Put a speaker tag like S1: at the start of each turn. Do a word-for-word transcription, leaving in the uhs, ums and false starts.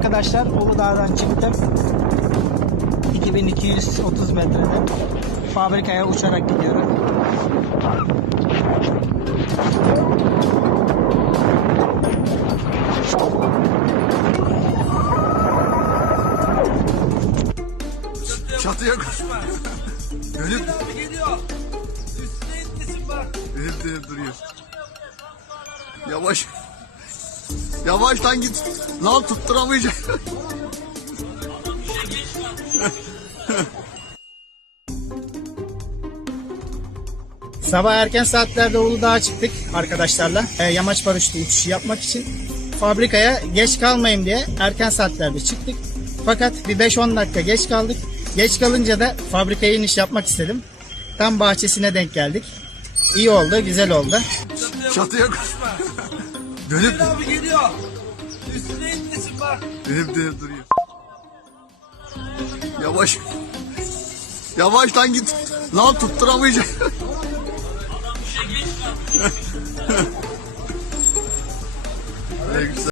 S1: arkadaşlar, Uludağ'dan çıktım. iki bin iki yüz otuz metrede fabrikaya uçarak gidiyorum.
S2: Çatıya koşma. Dönüp
S3: Abi geliyor. Üstüne itmesin bak.
S2: dönüp dönüp duruyor. Yavaş. Yavaş lan git. Lan tutturamayacak.
S1: Sabah erken saatlerde Uludağ'a çıktık arkadaşlarla. E, yamaç paraşütü uçuşu yapmak için. Fabrikaya geç kalmayayım diye erken saatlerde çıktık. Fakat bir beş on dakika geç kaldık. Geç kalınca da fabrikaya iniş yapmak istedim. Tam bahçesine denk geldik. İyi oldu, güzel oldu.
S2: Çatıya koşma. Dönüp
S3: Abi geliyor. Üstüne itmesin bak.
S2: dönüp dönüp duruyor. Yavaş. Yavaş lan git. Lan tutturamayacak. Ne güzel.